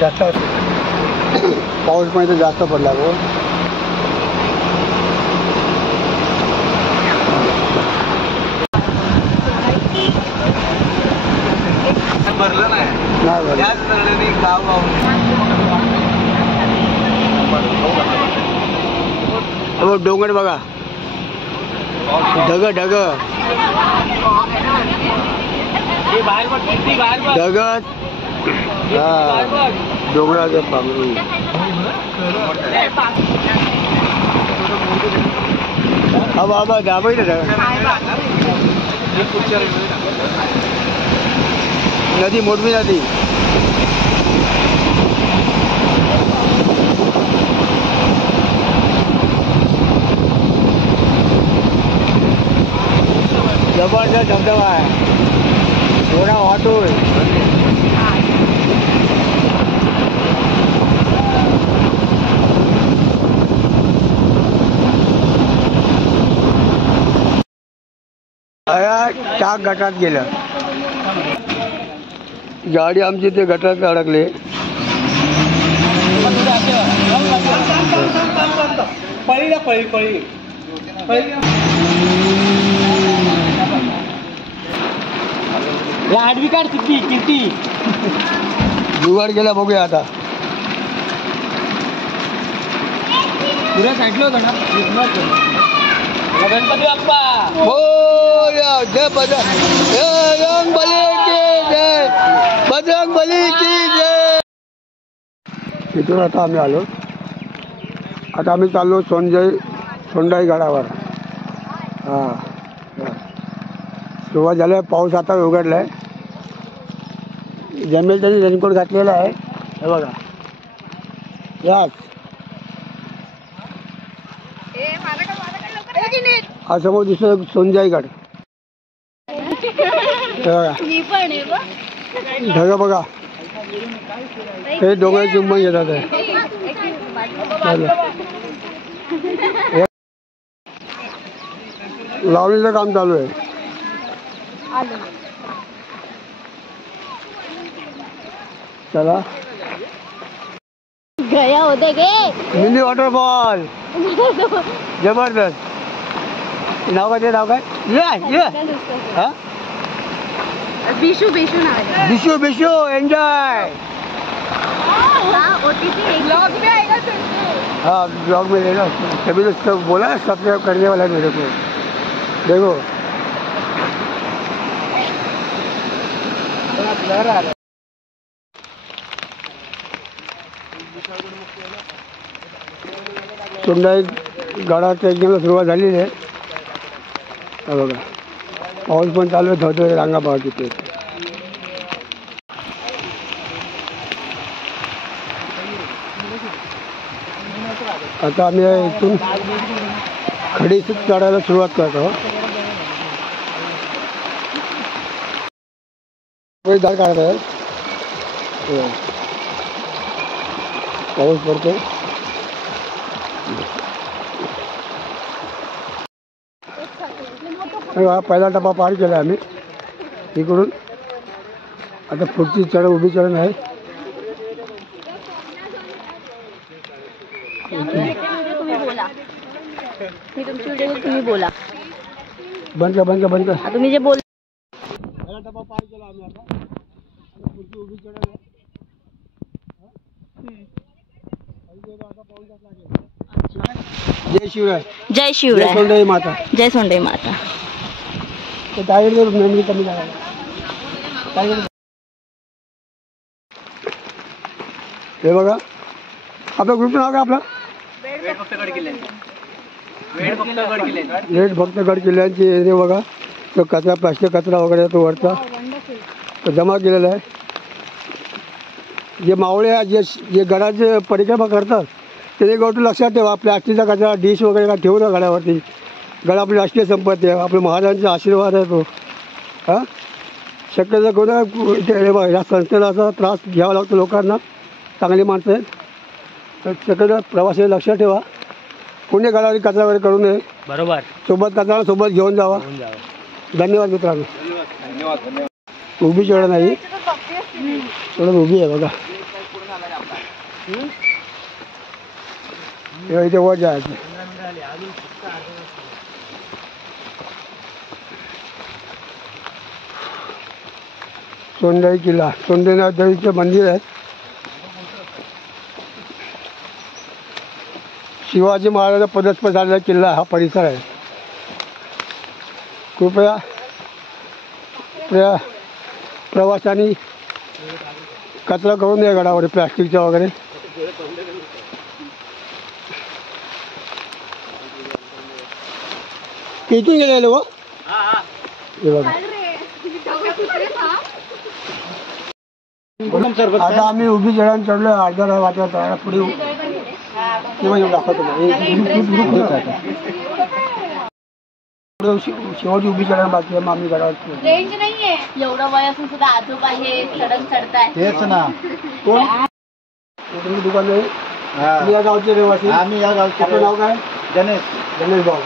जास्त पाऊस पण इथे जास्त पडला हो. भरलं नाही डोंगर बघा, ढग ढग ढग, डोंगराचे पांघरून आबा दाबई नदी, मोठी नदी. जबरदस्त धबधबा आहे, थोडा वाहतोय. टाक गटात गेलं, गाडी आमची ते गटात अडकले. आडवी काढ किती किती जुगाड गेला, बघूया आता. पुऱ्या साईडला होतं ना गणपती बाप्पा. हो जय बजरंग बली की जय, बजरंग बली की जय. तिथून आता आम्ही आलो. आता आम्ही चाललो सोंडाई गडावर. हां, सुरुवात झालं. पाऊस आता उघडला आहे. जमेल त्यांनी रेनकोट घातलेला आहे, हे बघा. यास हा समोर दिसतो सोंजाईगड. ढग बघा, हे डोंगर चुंबन येतात. लावणीचं काम चालू आहे. चला गया होते गे मिनी वॉटरफॉल जबरदस्त. नाव काय, ते नाव काय? हा, बिशू बिशू नाव. बिशू बिशू एंजॉय. हाँ ब्लॉग में लेना, तभी तो सब बोला सब्सक्राइब करने वाला है मेरे को. देखो सोंडाई गडाच्या एकदम सुरुवात झालेली आहे. बघा पाऊस पण चालू आहे, धोधो रांगा बघा किती. आता आम्ही इथून खडी चढायला सुरुवात करतो. झाड काढत आहे, पाऊस पडतो. हा पहिला टप्पा पार केला आम्ही इकडून. आता पुढची चढ उभी चढण आहे. तुम्ही बोला बंद कर बंद कर बंद कर. तुम्ही जे बोल. पहिला टप्पा पार केला आम्ही. आता पुढची उभी चढण आहे. जय शिवराय. जय शिवराय. जय सोंडाई माता. जय सोंडाई माता. ते टायगर मेमरी कमी झाला. हे बघा आपला ग्रुप नाव काय आपला? वेट भक्त गड किल्ल्यांची हे बघा. तो कचरा, प्लास्टिक कचरा वगैरे तो वरचा तो जमा केलेला आहे. जे मावळे जे गडाचे परिक्रमा करतात ते गोष्ट लक्षात ठेवा. प्लास्टिकचा कचरा, डिश वगैरे काय ठेवू नका गडावरती. गड आपली राष्ट्रीय संपत्ती आहे, आपल्या महाराजांचा आशीर्वाद आहे तो. हां शक्यतो कोणा या संस्थेला असा त्रास घ्यावा लागतो लोकांना. चांगली माणसं आहेत. तर सगळं प्रवासी लक्षात ठेवा, पुणे गडावरी कचरा वगैरे करू नये. बरोबर. सोबत कचरा सोबत घेऊन जावा. धन्यवाद मित्रांनो. उभी चढ नाही, थोडं उभी आहे बघा. इथे वर जायचं. सोंडाई किल्ला, सोंडेनाथ देवीचं मंदिर आहे. शिवाजी महाराजांचा पदस्पर्श झालेला किल्ला हा परिसर आहे. कृपया प्रवाशांनी कचरा करू नये गडावर, प्लॅस्टिकचा वगैरे. किती गेले लोक? हे बघा, आता आम्ही उभी चढायला चढलो. अर्धा वाटत पुढे किंवा येऊन दाखवतो. शेवटी उभी चढायला बाकी आहे. मग आम्ही गडावर रेंज नाहीये. एवढं वय असून सुद्धा आजोबा हे चढण चढताय. तेच ना. तुम्ही दुकान आहे. तुम्ही या गावचे रहिवासी? आम्ही या गावचे. आपलं नाव काय? गणेश. गणेश भाऊ.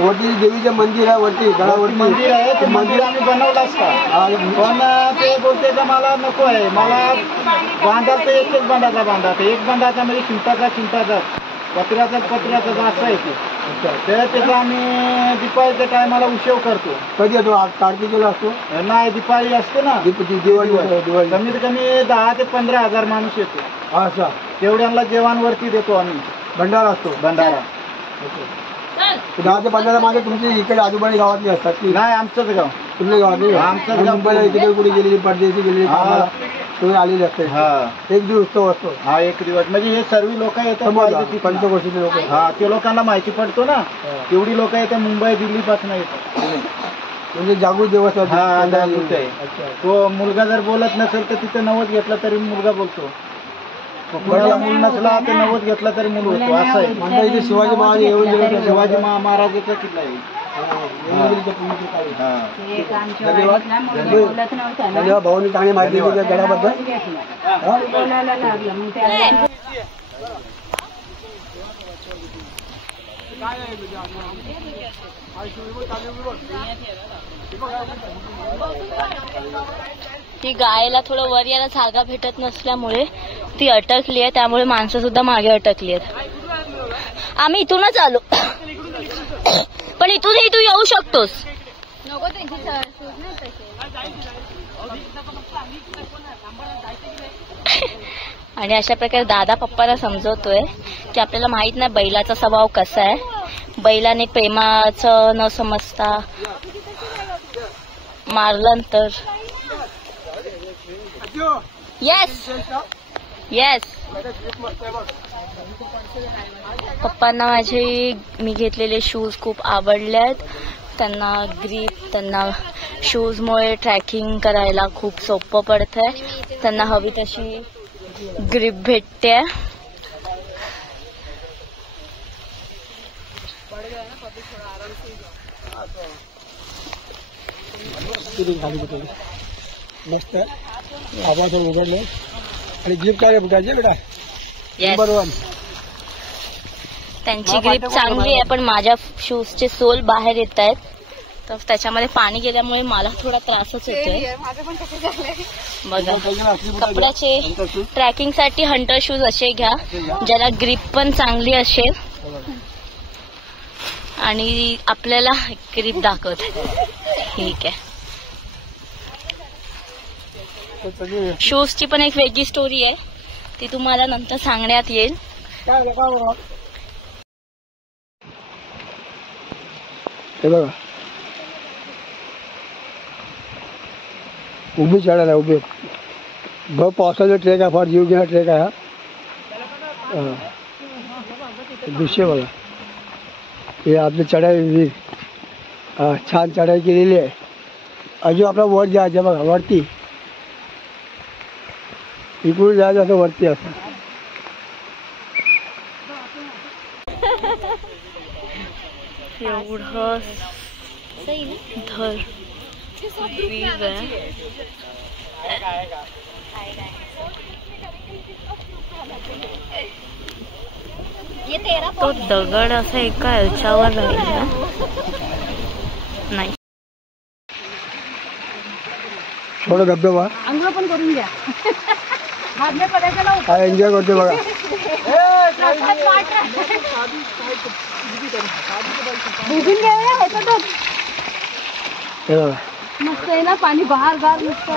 वरती देवीचं मंदिर आहे, वरती गडावरती मंदिर आहे. ते मंदिर आम्ही बनवलं असतं, पण ते बोलते का मला नको आहे. मला बांधायचं एकच बांधाचा बांधायचा, एक बांधाचा म्हणजे चिंताचा पत्र्याचा असं आहे ते. तर त्याचा आम्ही दिपाळीच्या टायमाला उशीव करतो. कधी येतो? कार्तिकेला असतो? नाही, दिपाळी असते ना, दिवाळी. कमीत कमी 10 ते 15,000 माणूस येतो. अच्छा. तेवढ्यांना जेवणवरती देतो आम्ही. भंडारा असतो? भंडारा. 10 ते 15 मागे तुमची इकडे आजूबाजू गावातली असतात की नाही? आमचंच गाव. तुमच्या गावातली? आमचंच गाव. मुंबईला इकडे कुठे गेलेली, परदेशी गेलेली, तुम्ही आलेले असते. एक दिवस उत्सव असतो. हा, एक दिवस. म्हणजे हे सर्व लोक येतात पंचकोशीचे लोक. हा, ते लोकांना माहिती पडतो ना. तेवढी लोक येतात मुंबई दिल्ली पासून येतात. म्हणजे जागृत दिवस आहे. हा, जागृत आहे. तो मुलगा जर बोलत नसेल तर तिथे 90 घेतला तरी मुलगा बोलतो. मुलाला मूल नसला तर 90 घेतला तरी मूल होतो. असं आहे. म्हणजे इथे शिवाजी महाराज येऊन गेले. शिवाजी महाराजाचा किल्ला आहे. धन्यवाद. धन्यवाद भाऊनी चांगली माहिती दिली गडाबद्दल. ती गायला थोडं वर यायला जागा भेटत नसल्यामुळे ती अटकली आहे, त्यामुळे माणसं सुद्धा मागे अटकली आहेत. आम्ही इथूनच आलो, पण इथूनही तू येऊ शकतोस. आणि अशा प्रकारे दादा पप्पाला समजवतोय की आपल्याला माहित नाही बैलाचा स्वभाव कसा आहे. बैलाने प्रेमाचं न समजता मारलं तर. Yes yes. पप्पांना माझे मी घेतलेले शूज खूप आवडले आहेत. त्यांना ग्रीप, त्यांना शूजमुळे ट्रॅकिंग करायला खूप सोपं पडतंय. त्यांना हवी तशी ग्रीप भेटते. मस्त आवाज उघडले आणि ग्रीप काय बुटायचे बेटा? नंबर 1. त्यांची ग्रीप चांगली आहे, पण माझ्या शूजचे सोल बाहेर येत आहेत, तर त्याच्यामध्ये पाणी गेल्यामुळे मला थोडा त्रासच होतोय. बघा, कपड्याचे ट्रॅकिंग साठी हंटर शूज असे घ्या ज्याला ग्रीप पण चांगली असेल. आणि आपल्याला ग्रीप दाखवते. ठीक आहे. शूजची पण एक वेगळी स्टोरी आहे, ती तुम्हाला नंतर सांगण्यात येईल. हे बघा, उभी चढायला उभी. भर पावसाचा ट्रेक आहे, फार जीव घेणा ट्रेक आहे हा. दृश्य बघा, हे आपली चढाई छान चढाई केलेली आहे. अजून आपला वर जायचं बघा, वरती इकडून जायचं असं वरती असं. एवढं धर वीज आहे. तो दगड असा एका याच्यावर राहिला नाही. थोडं धबधबा अंघोळ पण करून घ्या. काय एन्जॉय करते बघा. हे बघा मस्त आहे ना पाणी बाहेर गार मस्त.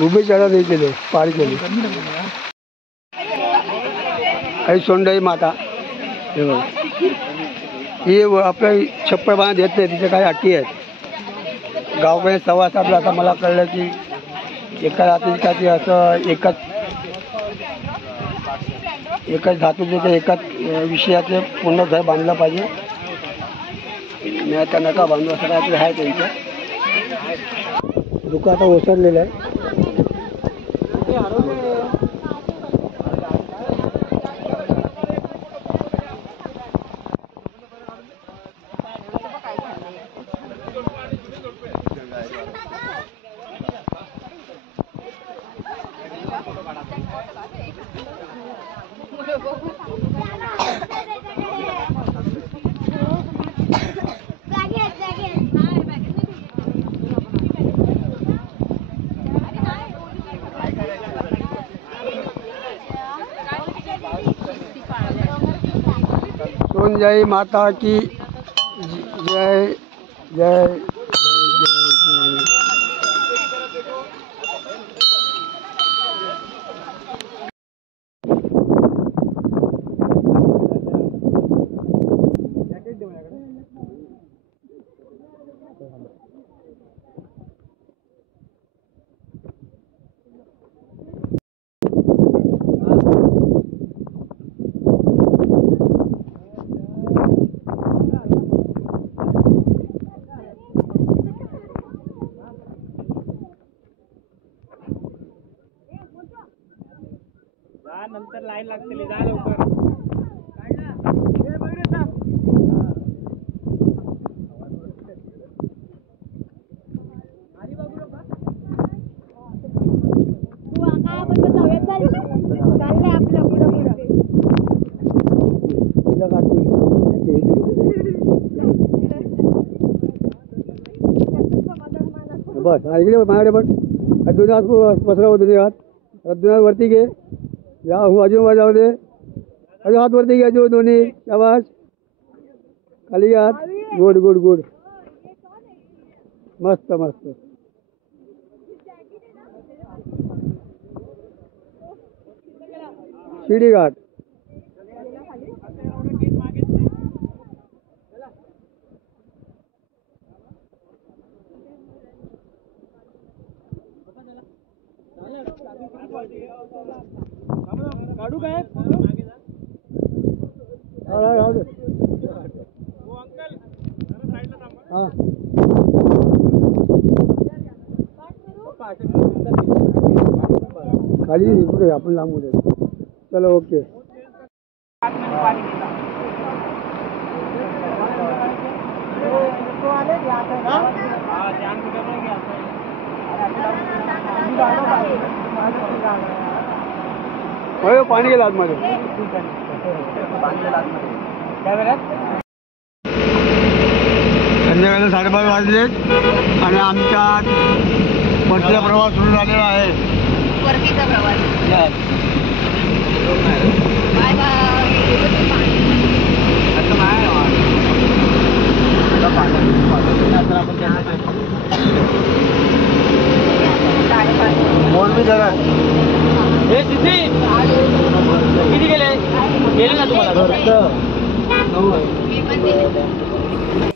उभे चढा नाही केले, पार केले. आई सोंडाई माता. हे बघा ही आपल्या छप्पर बांध येत नाही, तिचे काही अटी आहेत. गावकडे सव्वा सातला आता मला कळलं की एका रात्री का ते असं एकच धातूचे ते एकाच विषयाचे पूर्ण घर बांधलं पाहिजे. नाही तर नका बांधू असं काहीतरी आहे त्यांचं. दुकान आता ओसरलेलं आहे. सोनजाई माता की जय जय जय जय जय. नंतर लाईन लागते, जा लवकर. बस ऐकले माझ्याकडे पण दोन्ही हात पसराव, दोन्ही हात दोन्ही हात वरती घे. या हो अजून जाऊ दे. अजून हात वरती घे, अजून दोन्ही. शाबास. खाली हात. Good good good. मस्त मस्त. शिडी घाट. काढू काय? हां खाली कुठे आपण लांबू दे. चलो ओके. पाणी गेलं आतमध्ये. संध्याकाळी 12:30 वाजलेत आणि आमचा परतीचा प्रवास सुरू झालेला आहे. परतीचा प्रवास. Bye bye. मोरबी जरा हे सिद्धी किती गेले ना तुम्हाला? मी पण दिले.